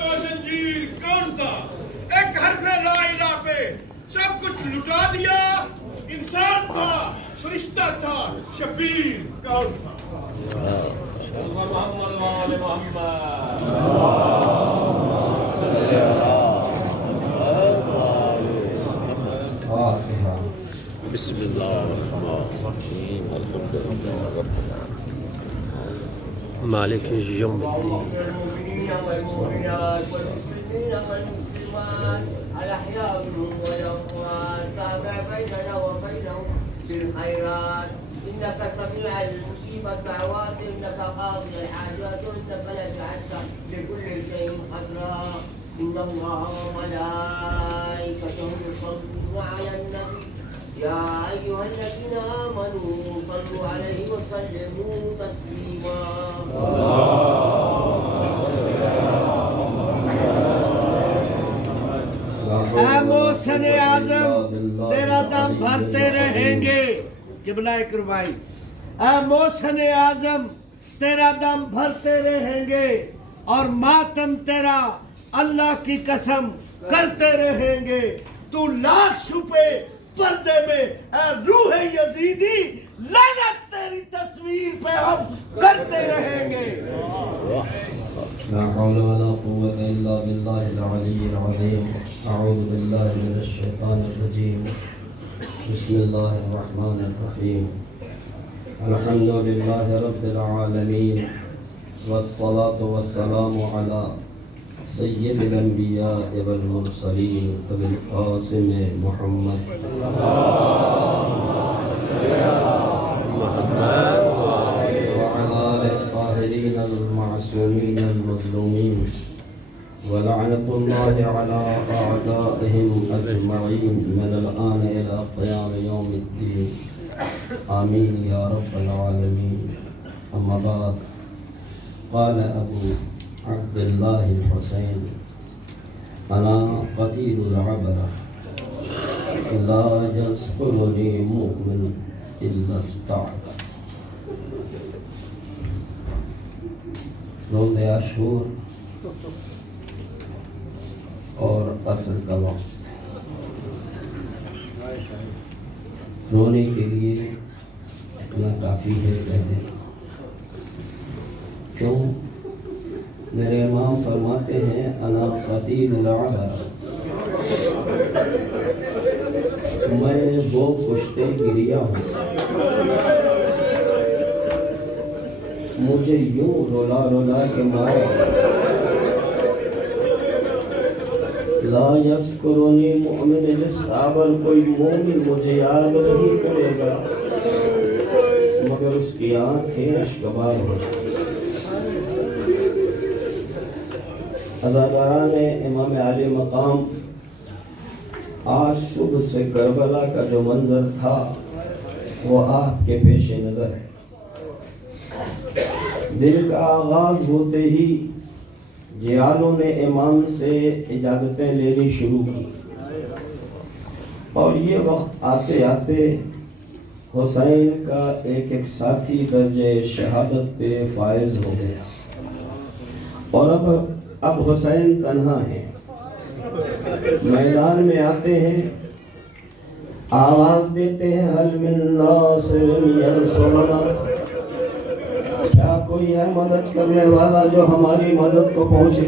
کا زنجیر کون تھا؟ ایک حرف لا الہ پہ سب کچھ لٹا دیا. انسان تھا، فرشتہ تھا، شبیر کون تھا؟ بسم اللہ الرحمن الرحیم الحمد للہ رب العالمین مالک یوم الدین. الأحياء والأموات تابع بيننا وبينهم بالخيرات إنك سميع المصيبة الدعوات إنك قاضي الحاجات إنك لا تعد لكل شيء قدرا. إن الله وملائكته يصلون على النبي يا أيها الذين آمنوا صلوا عليه وسلموا تسليما. اے محسن اعظم تیرا دم بھرتے رہیں گے. قبلہ کروائی اے محسن اعظم تیرا دم بھرتے رہیں گے اور ماتم تیرا اللہ کی قسم کرتے رہیں گے. تو لاکھ چھپے پردے میں اے روح یزیدی لعنت تیری تصویر پہ ہم کرتے رہیں گے. لا حول ولا قوة إلا بالله العلي العظيم. أعوذ بالله من الشيطان الرجيم. بسم الله الرحمن الرحيم. الحمد لله رب العالمين والصلاة والسلام على سيد الأنبياء والمرسلين أبي القاسم محمد المعصومين المظلومين ولعنة الله على أعدائهم أجمعين من الآن إلى قيام يوم الدين. آمين يا رب العالمين. أما بعد قال أبو عبد الله الحسين أنا قتيل العبرة لا يذكرني مؤمن إلا استعبد. روز عاشور اور عصر کا وقت رونے کے لیے اتنا کافی ہے کہہ دیں. کیوں؟ میرے امام فرماتے ہیں انا قتیل العبرہ، میں وہ کشتے گریا ہوں. مجھے یوں رولا رولا کے مارے. لا یذکرنی مؤمن الاستعبر، کوئی مومن مجھے یاد نہیں کرے گا مگر اس کی آنکھیں اشکبار ہو جائیں. عزاداران امام عالی مقام، آج صبح سے کربلا کا جو منظر تھا وہ آپ کے پیش نظر ہے. دن کا آغاز ہوتے ہی جیالوں نے امام سے اجازتیں لینی شروع کی اور یہ وقت آتے آتے حسین کا ایک ایک ساتھی درجہ شہادت پہ فائز ہو گیا اور اب حسین تنہا ہے. میدان میں آتے ہیں، آواز دیتے ہیں حل من ناصر ینصرنا، کیا کوئی ہے مدد کرنے والا جو ہماری مدد کو پہنچے؟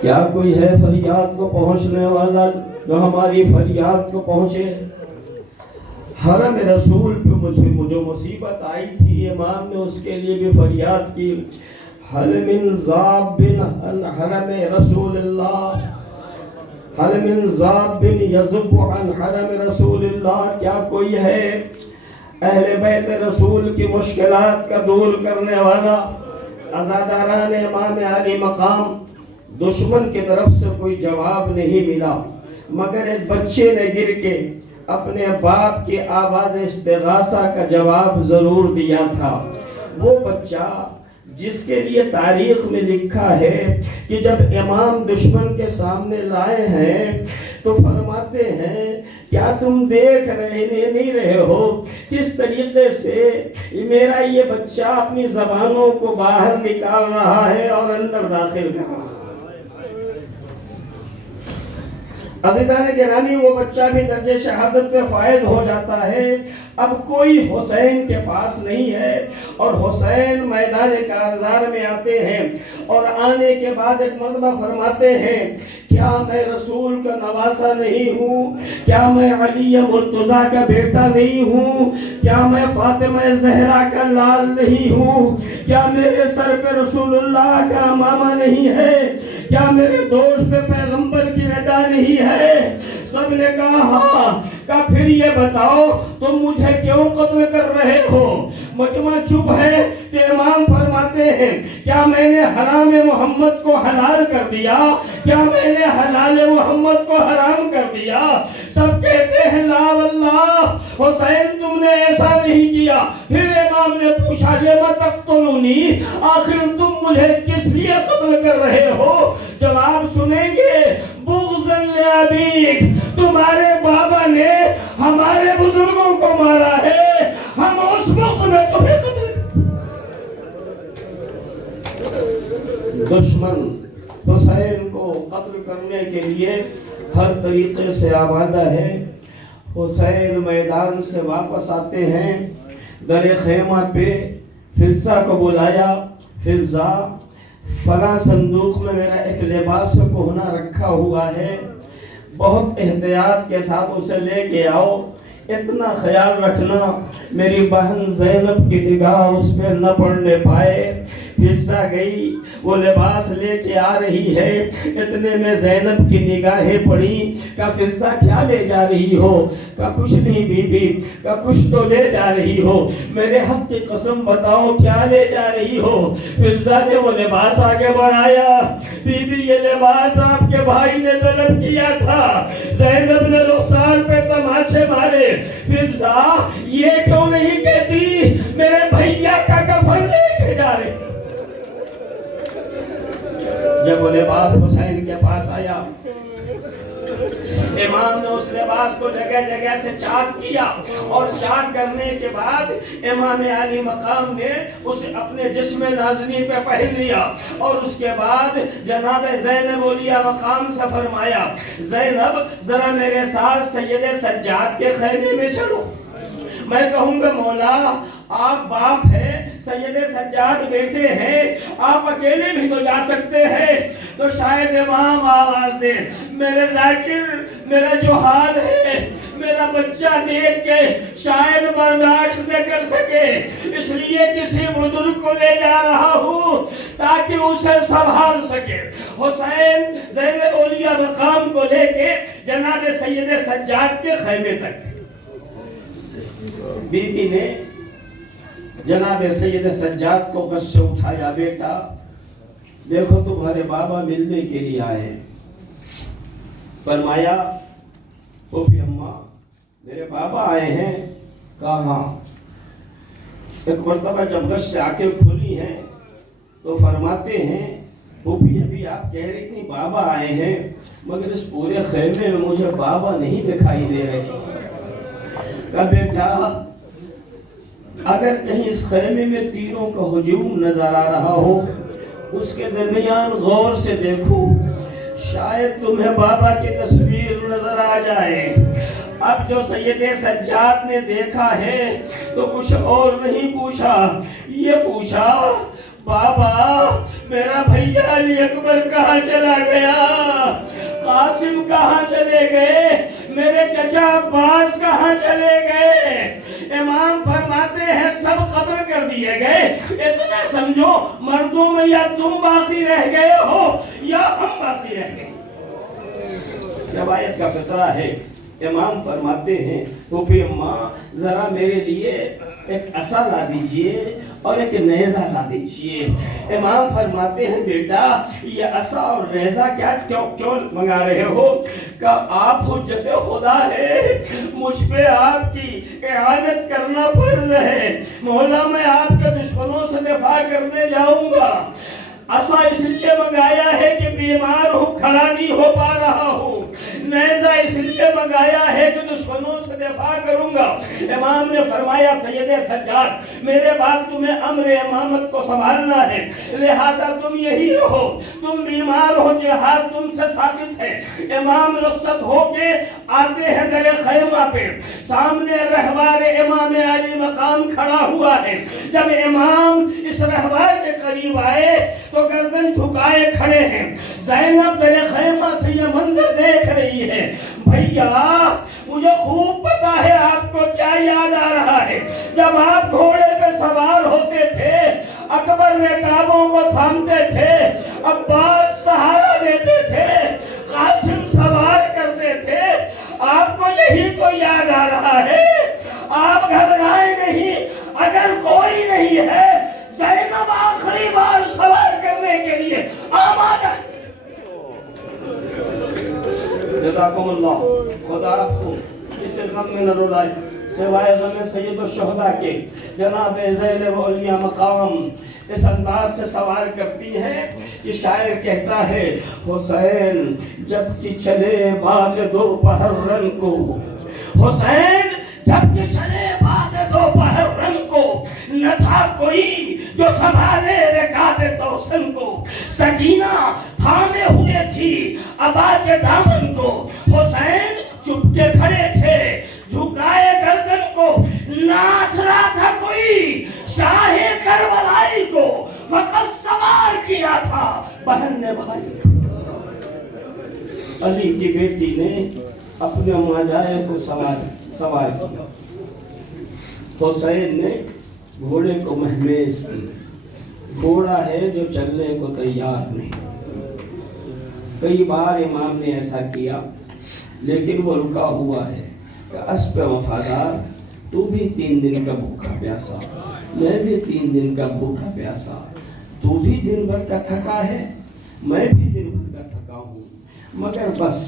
کیا کوئی ہے فریاد کو پہنچنے والا جو ہماری فریاد کو پہنچے؟ حرم رسول پہ مجھے مصیبت آئی تھی، امام نے اس کے لیے بھی فریاد کی. حل من ذاب عن حرم رسول اللہ، حل من ذاب یذب عن حرم رسول اللہ، کیا کوئی ہے اہل بیت رسول کی مشکلات کا دور کرنے والا؟ عزاداران امام عالی مقام، دشمن کی طرف سے کوئی جواب نہیں ملا مگر ایک بچے نے گر کے اپنے باپ کی آواز استغاثہ کا جواب ضرور دیا تھا. وہ بچہ جس کے لیے تاریخ میں لکھا ہے کہ جب امام دشمن کے سامنے لائے ہیں تو فرماتے ہیں کیا تم دیکھ نہیں رہے ہو کس طریقے سے میرا یہ بچہ اپنی زبانوں کو باہر نکال رہا ہے اور اندر داخل کر رہا ہے۔ عزیزان گرامی، وہ بچہ بھی درجہ شہادت پہ فائز ہو جاتا ہے۔ اب کوئی حسین کے پاس نہیں ہے اور حسین میدان کارزار میں آتے ہیں، اور آنے کے بعد ایک مرتبہ فرماتے ہیں کیا میں رسول کا نواسا نہیں ہوں؟ کیا میں علی مرتضیٰ کا بیٹا نہیں ہوں؟ کیا میں فاطمہ زہرا کا لال نہیں ہوں؟ کیا میرے سر پہ رسول اللہ کا امامہ نہیں ہے؟ کیا میرے دوست پہ پیغمبر کی رضا نہیں ہے؟ سب نے کہا ہاں۔ کہا پھر یہ بتاؤ تم مجھے کیوں قتل کر رہے ہو؟ مجمع چپ ہے کہ امام فرماتے ہیں کیا میں نے حرام محمد کو حلال کر دیا؟ کیا میں نے حلال محمد کو حرام کر دیا؟ سب کہتے ہیں لا واللہ حسین تم نے ایسا نہیں کیا۔ پھر امام نے پوچھا لما تقتلونی، آخر تم مجھے کس لیے قتل کر رہے ہو؟ جواب سنیں گے بغضا لابیک، تمہارے بابا نے ہمارے بزرگوں کو مارا ہے، ہم اس بغض میں تمہیں قتل دشمن حسین کو قتل کرنے کے لیے ہر طریقے سے آمادہ ہے۔ حسین میدان سے واپس آتے ہیں، در خیمہ پہ فضہ کو بلایا، فضہ فلاں صندوق میں میرا ایک لباس کہنا رکھا ہوا ہے، بہت احتیاط کے ساتھ اسے لے کے آؤ، اتنا خیال رکھنا میری بہن زینب کی نگاہ اس پہ نہ پڑنے پائے۔ فضہ گئی، وہ لباس لے کے آ رہی ہے، اتنے میں زینب کی نگاہیں پڑی۔ کہا فضہ کیا لے جا رہی ہو؟ کہا کچھ نہیں بی بی۔ کہا کچھ تو لے جا رہی ہو، میرے حق کی قسم بتاؤ کیا لے جا رہی ہو؟ فضہ نے وہ لباس آگے بڑھایا، بی بی یہ لباس آپ کے بھائی نے طلب کیا تھا۔ زینب نے رخسار پہ تماشے مارے، فضہ یہ کیوں نہیں کہتی میرے بھیا کا کفن لے کے جا رہے؟ جب وہ لباس حسین کے پاس آیا، امام نے اس لباس کو جگہ جگہ سے چاک کیا، اور چاک کرنے کے بعد امام علی مقام نے اسے اپنے جسم نازنی پہ پہن لیا، اور اس کے بعد جناب زینب علیہ مقام سے فرمایا زینب ذرا میرے ساتھ سید سجاد کے خیمے میں چلو۔ میں کہوں گا مولا آپ باپ ہیں، سید سجاد بیٹے ہیں، آپ اکیلے بھی تو جا سکتے ہیں۔ تو شاید امام آواز دے میرے ذاکر میرا جو حال ہے میرا بچہ دیکھ کے شاید برداشت نہ کر سکے، اس لیے کسی بزرگ کو لے جا رہا ہوں تاکہ اسے سنبھال سکے۔ حسین زینب علیہ مقام کو لے کے جناب سید سجاد کے خیمے تک، بی بی نے جناب سید سجاد کو غش سے اٹھایا، بیٹا دیکھو تمہارے بابا ملنے کے لیے آئے۔ فرمایا پھوپھی اماں میرے بابا آئے ہیں؟ کہا ہاں۔ ایک مرتبہ جب غش سے آنکھیں کھلی ہیں تو فرماتے ہیں پھوپھی ابھی آپ کہہ رہی تھی بابا آئے ہیں، مگر اس پورے خیمے میں مجھے بابا نہیں دکھائی دے رہے۔ کہا بیٹا اگر کہیں اس خیمے میں تیروں کا ہجوم نظر آ رہا ہو، اس کے درمیان غور سے دیکھو، شاید تمہیں بابا کی تصویر نظر آ جائے۔ اب جو سید سجاد نے دیکھا ہے تو کچھ اور نہیں پوچھا، یہ پوچھا بابا میرا بھیا علی اکبر کہاں چلا گیا؟ قاسم کہاں چلے گئے؟ میرے چچا عباس کہاں چلے گئے؟ امام فرماتے ہیں سب قتل کر دیے گئے۔ اتنا سمجھو مردوں میں یا تم باقی رہ گئے ہو یا ہم باقی رہ گئے۔ روایت کا فقرہ ہے، امام فرماتے ہیں پھوپھی اماں ذرا میرے لیے ایک عصا لا دیجئے اور ایک نیزہ لا دیجئے۔ امام فرماتے ہیں بیٹا یہ عصا اور نیزہ کیوں منگا رہے ہو؟ کہ آپ حجت خدا ہے، مجھ پہ آپ کی اعانت کرنا فرض ہے، مولا میں آپ کے دشمنوں سے دفاع کرنے جاؤں گا۔ عصا اس لیے منگایا ہے کہ بیمار ہوں، کھڑا نہیں ہو پا رہا ہوں، نیزہ اس لیے منگایا ہے کہ دشمنوں سے دفاع کروں گا۔ امام نے فرمایا سید سجاد میرے بعد تمہیں امر امامت کو سنبھالنا ہے، لہذا تم یہی رہو، تم بیمار ہو جہاد تم سے ساقط ہے۔ امام رخصت ہو کے آتے ہیں در خیمہ پہ، سامنے رہوار امام علی مقام کھڑا ہوا ہے۔ جب امام اس رہوار کے قریب آئے تو گردن جھکائے کھڑے ہیں۔ زینب در خیمہ سے یہ منظر دیکھ رہی ہے۔ بھیا مجھے خوب پتا ہے آپ کو کیا یاد آ رہا ہے۔ جب آپ گھوڑے پہ سوار ہوتے تھے، اکبر رکابوں کو تھامتے تھے، عباس سہارا دیتے تھے، قاسم سوار کرتے تھے، آپ کو یہی تو یاد آ رہا ہے۔ آپ گھبرائیں نہیں، اگر کوئی نہیں ہے زینب آخری بار سوار کرنے کے لیے آمادہ ہے۔ جزاکم اللہ، خدا آپ کو اس غم میں نہ رلائے، سوائے غم سید الشہداء کے۔ جناب زینب اولیاء مقام اس انداز سے سوال کرتی ہے کہ شاعر کہتا ہے حسین جب کہ چلے بعد دوپہر رن کو، حسین جب کہ چلے بعد دوپہر رن کو، نہ تھا کوئی جو سنبھالے رکاب توسن کو، سکینہ تھامے ہوئے تھی ابا کے دامن کو، حسین چپ کے کھڑے تھے جھکائے گردن کو، ناصرہ تھا کوئی شاہ کربلائی کو، فقط سوار کیا تھا بہن نے بھائی کو۔ علی کی بیٹی نے اپنے ماجائے کو سوار کیا، حسین نے گھوڑے کو مہمیز کی۔ گھوڑا ہے جو چلنے کو تیار نہیں۔ کئی بار امام نے ایسا کیا لیکن وہ رکا ہوا ہے کہ اسب وفادار تو بھی 3 دن کا بھوکا پیاسا، میں بھی 3 دن کا بھوکا پیاسا، تو بھی دن بھر کا تھکا ہے، میں بھی دن بھر کا تھکا ہوں، مگر بس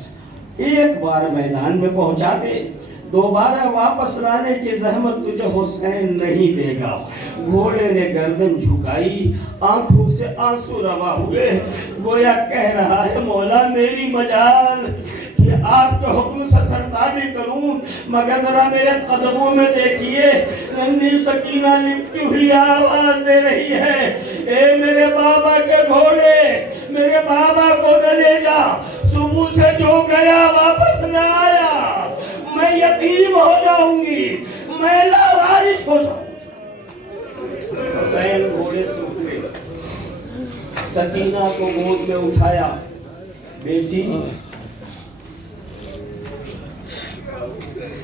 ایک بار میدان میں پہنچا دے، دوبارہ واپس لانے کی زحمت تجھے حسین نہیں دے گا۔ گھوڑے نے گردن جھکائی، آنکھوں سے آنسو روا ہوئے، گویا کہہ رہا ہے مولا میری مجال کہ آپ کے حکم سے سرتابی کروں، مگر ذرا میرے قدموں میں دیکھیے ننھی سکینہ لپٹی ہوئی آواز دے رہی ہے، اے میرے بابا کے گھوڑے میرے بابا کو نہ لے جا، صبح سے جو گیا واپس نہ آیا، میں یتیم ہو جاؤں گی، میں لاوارث ہو جاؤں گی۔ حسین گھوڑے سے اترے، سکینہ کو گود میں اٹھایا، بیٹی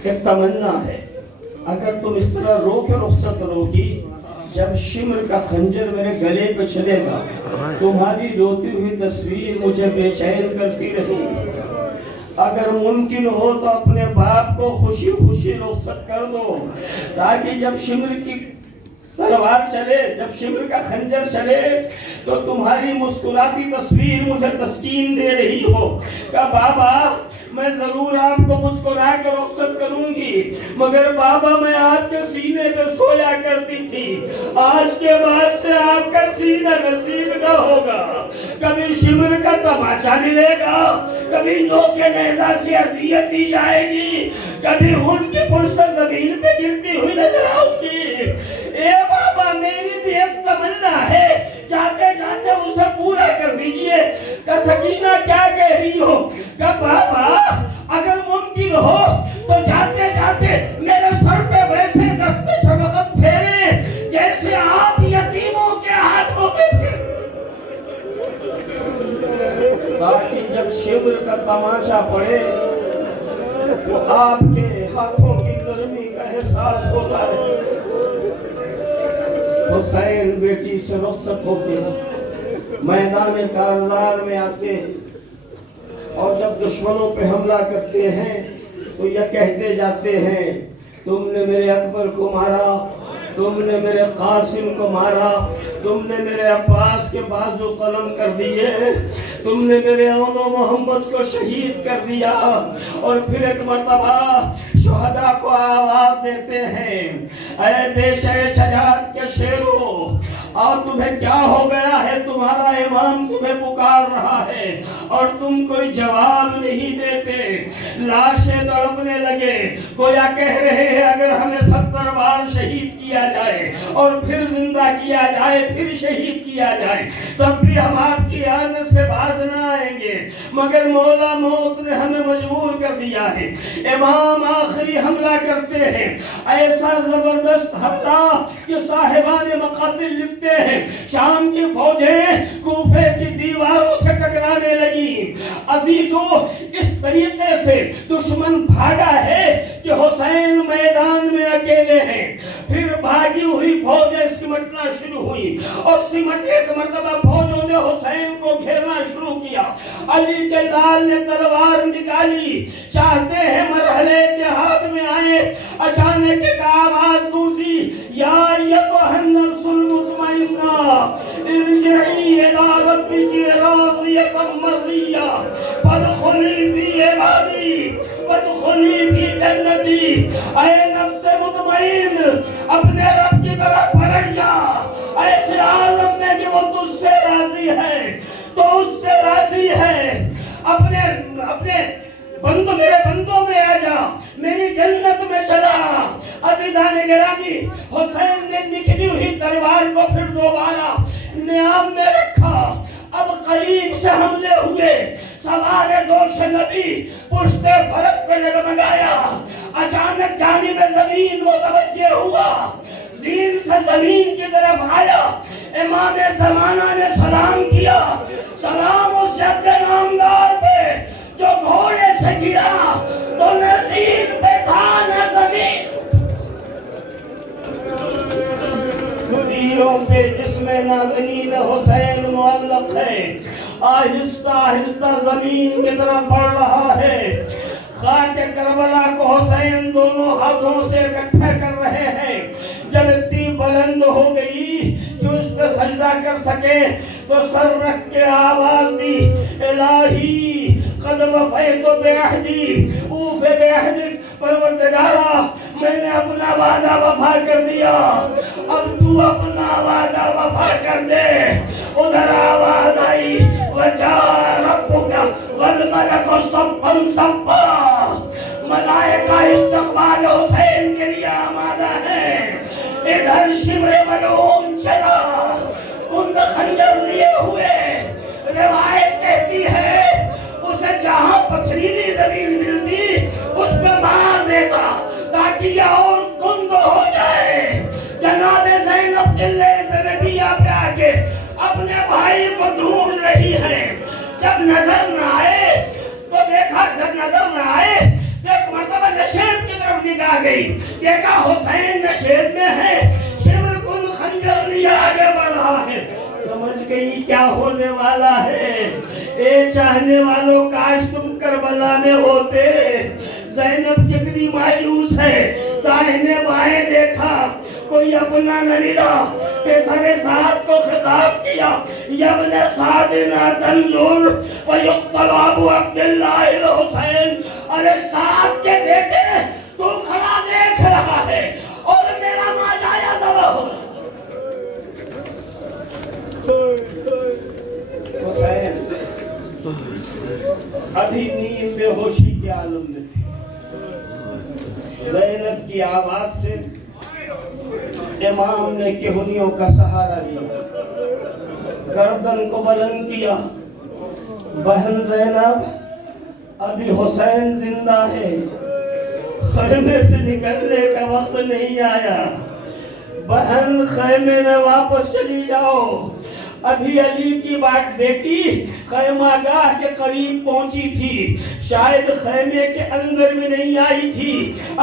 ایک تمنا ہے، اگر تم اس طرح رو کے رخصت روگی، جب شمر کا خنجر میرے گلے پہ چلے گا تمہاری روتی ہوئی تصویر مجھے بے چین کرتی رہے گی۔ اگر ممکن ہو تو اپنے باپ کو خوشی خوشی رخصت کر دو، تاکہ جب شمر کی تلوار چلے، جب شمر کا خنجر چلے تو تمہاری مسکراتی تصویر مجھے تسکین دے رہی ہو کہ بابا میں ضرور آپ کو مسکرا کے رخصت کروں گی، مگر بابا میں آپ کے سینے پہ سویا کرتی تھی، آج کے بعد سے آپ کا سینہ نصیب نہ ہوگا۔ کبھی شمر کا تماشا ملے گا، کبھی نوک نیزہ سے اذیت دی جائے گی، کبھی اونٹ کی پرسر زمین پہ گرتی ہوئی نظر آؤں گی۔ اے بابا میری بھی ایک تمنا ہے، جاتے جاتے اسے پورا کر دیجئے۔ کہ سکینہ کیا کہہ رہی ہو کہ بابا اگر ممکن ہو تو جاتے جاتے میرے سر پہ ویسے دست شفقت پھیرے جیسے آپ یتیموں کے ہاتھوں میں پھیرے، تاکہ جب شمر کا تماشا پڑے تو آپ کے ہاتھوں کی نرمی کا احساس ہوتا ہے۔ حسین بیٹی سے رخصت ہوتے ہیں، میدان کارزار میں آتے ہیں، اور جب دشمنوں پہ حملہ کرتے ہیں تو یہ کہتے جاتے ہیں تم نے میرے اکبر کو مارا، تم نے میرے قاسم کو مارا، تم نے میرے عباس کے بازو قلم کر دیے، تم نے میرے اول و محمد کو شہید کر دیا، اور پھر ایک مرتبہ شہداء کو آواز دیتے ہیں اے بے شے شجاعت کے شیرو، اور تمہیں کیا ہو گیا ہے تمہارا امام تمہیں پکار رہا ہے اور تم کوئی جواب نہیں دیتے۔ لاشیں تڑپنے لگے، گویا کہہ رہے ہیں اگر ہمیں 70 بار شہید کیا جائے اور پھر زندہ کیا جائے، پھر شہید کیا جائے، تب بھی ہم آپ کی آن سے باز نہ آئیں گے، مگر مولا موت نے ہمیں مجبور کر دیا ہے۔ امام آخری حملہ کرتے ہیں، ایسا زبردست حملہ کہ صاحبان مقاتل لکھتے ہیں شام کی فوجیں کوفے کی دیواروں سے ٹکرانے لگی۔ عزیزو، اس طریقے سے دشمن بھاگا ہے کہ حسین میدان میں اکیلے ہیں۔ پھر بھاگی ہوئی فوجیں سمٹنا شروع ہوئی اور سمٹ ایک مرتبہ فوجوں نے حسین کو گھیرنا شروع کیا۔ علی کے لال نے تلوار نکالی، چاہتے ہیں مرحلے جہاد میں آئے۔ اچانک ایک آواز گونجی، یا ایتھا النفس المطمئنہ ارجعی الی ربک راضیۃ مرضیہ فادخلی فی عبادی وادخلی فی جنتی۔ اے نفس مطمئن، اپنے رب کی طرف پلٹ جا، ایسے عالم میں کہ وہ تجھ سے راضی ہے، تو اس سے راضی ہے۔ اپنے میرے بندوں میں آ جا، میری جنت میں چلا۔ عزیزان گرامی، حسین نے نکلی ہوئی تلوار کو پھر دوبارہ نیام میں رکھا۔ اب قریب سے حملے ہوئے، سوار دوش نبی پشت فرس پہ ڈگمگایا۔ اچانک جانب زمین متوجہ ہوا، زین سے زمین کی طرف آیا۔ امام زمانہ نے سلام کیا، سلام اس جد نامدار پہ جو گھوڑے سے گرا تو نہ زین پہ تھا نہ زمین۔ خدیوں پہ جسم نازنین حسین معلق ہے، آہستہ آہستہ زمین کی طرف بڑھ رہا ہے۔ خاک کربلا کو حسین دونوں ہاتھوں سے اکٹھا کر رہے ہیں۔ جب اتنی بلند ہو گئی کہ اس پہ سجدہ کر سکے تو سر رکھ کے آواز دی، الہی قد وفیت بعہدی اوف بعہدک، پروردگارا میں نے اپنا وعدہ وفا کر دیا، اب تو اپنا وعدہ وفا کر دے۔ ادھر آواز آئی، وجاء ربک والملک صفا صفا، ملائکہ استقبال حسین کے لیے آمادہ ہے۔ ادھر شمر ملعون چلا، کند خنجر لیے ہوئے۔ روایت کہتی ہے اسے جہاں پتھریلی زمین ملتی اس پہ مار دیتا تاکہ یہ اور کند ہو جائے۔ جناب زینب قلعہ زینبیہ پہ آ کے اپنے بھائی کو ڈھونڈ رہی ہے۔ جب نظر نہ آئے تو دیکھا، جب نظر نہ آئے ایک مرتبہ نشیب کی طرف نگاہ گئی، دیکھا حسین نشیب میں ہے، شمر کن خنجر لیا آگے بڑھ رہا ہے۔ سمجھ گئی کیا ہونے والا ہے۔ اے چاہنے والوں، کاش تم کربلا میں ہوتے۔ زینب کتنی مایوس ہے، دائیں بائیں دیکھا، کوئی اپنا نہ ملا۔ پیسر سعد کو خطاب کیا، یا ابن سعد لا تنظر ویقبل ابو عبداللہ الحسین۔ ارے سعد کے بیٹے، تو کھڑا دیکھ رہا ہے اور میرا ماجایا ذبح ہو رہا۔ حسین ابھی نیم بے ہوشی کے عالم میں تھے۔ زینب کی آواز سے امام نے کہنیوں کا سہارا لیا، گردن کو بلند کیا۔ بہن زینب، ابھی حسین زندہ ہے، خیمے سے نکلنے کا وقت نہیں آیا۔ بہن خیمے میں واپس چلی جاؤ۔ ابھی علی کی بیٹی خیمہ گاہ کے قریب پہنچی تھی، شاید خیمے کے اندر بھی نہیں آئی تھی۔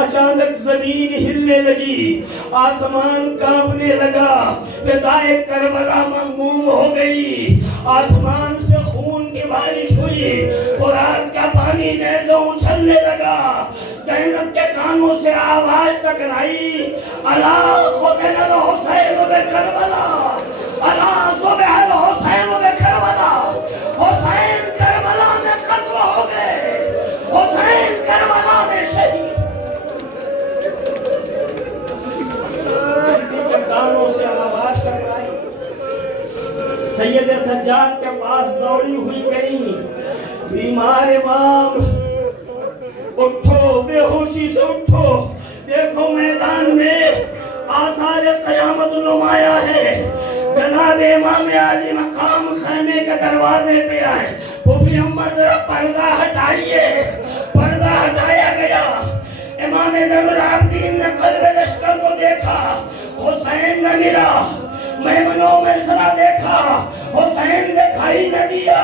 اچانک زمین ہلنے لگی، آسمان کانپنے لگا، فضائے کربلا مغموم ہو گئی، آسمان سے خون کی بارش ہوئی، فرات کا پانی نیزوں اچھلنے لگا۔ زینب کے کانوں سے آواز ٹکرائی، الا قتل الحسین بکربلا، الا ذبح الحسین بکربلا۔ حسین کربلا میں قتل ہو گئے، حسین کربلا میں شہید۔ کانوں سے آواز ٹکرائی، سید سجاد کے پاس دوڑی ہوئی گئی، بیمار امام اٹھو، بے ہوشی سے اٹھو، دیکھو میدان میں آثار قیامت نمایاں ہے۔ جناب امام علی مقام خیمے کے دروازے پہ آئے، پھوپھی اماں ذرا پردہ ہٹائیے، پردہ ہٹایا گیا۔ امام زین العابدین نے قلب لشکر کو دیکھا، حسین نہ ملا، میمن و میسرہ دیکھا، حسین دکھائی نہ دیا۔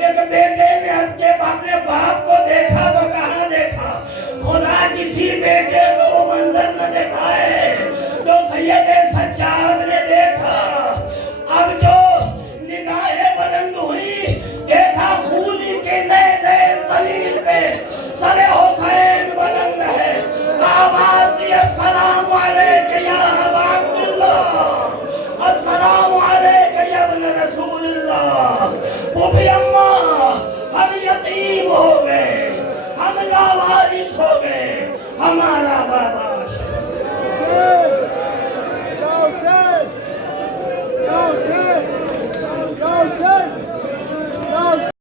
ایک بیٹے نے اپنے باپ کو دیکھا تو کہاں دیکھا؟ خدا کسی بیٹے کو وہ منظر نہ دکھائے جو سید سجاد نے دیکھا۔ اب جو نگاہیں بلند ہوئی، دیکھا خونی کے نیزے طویل پہ سر حسین بلند ہے، آواز دی السلام علیک یا ابا عبداللہ، السلام علیک یا ابن رسول اللہ۔ وہ بھی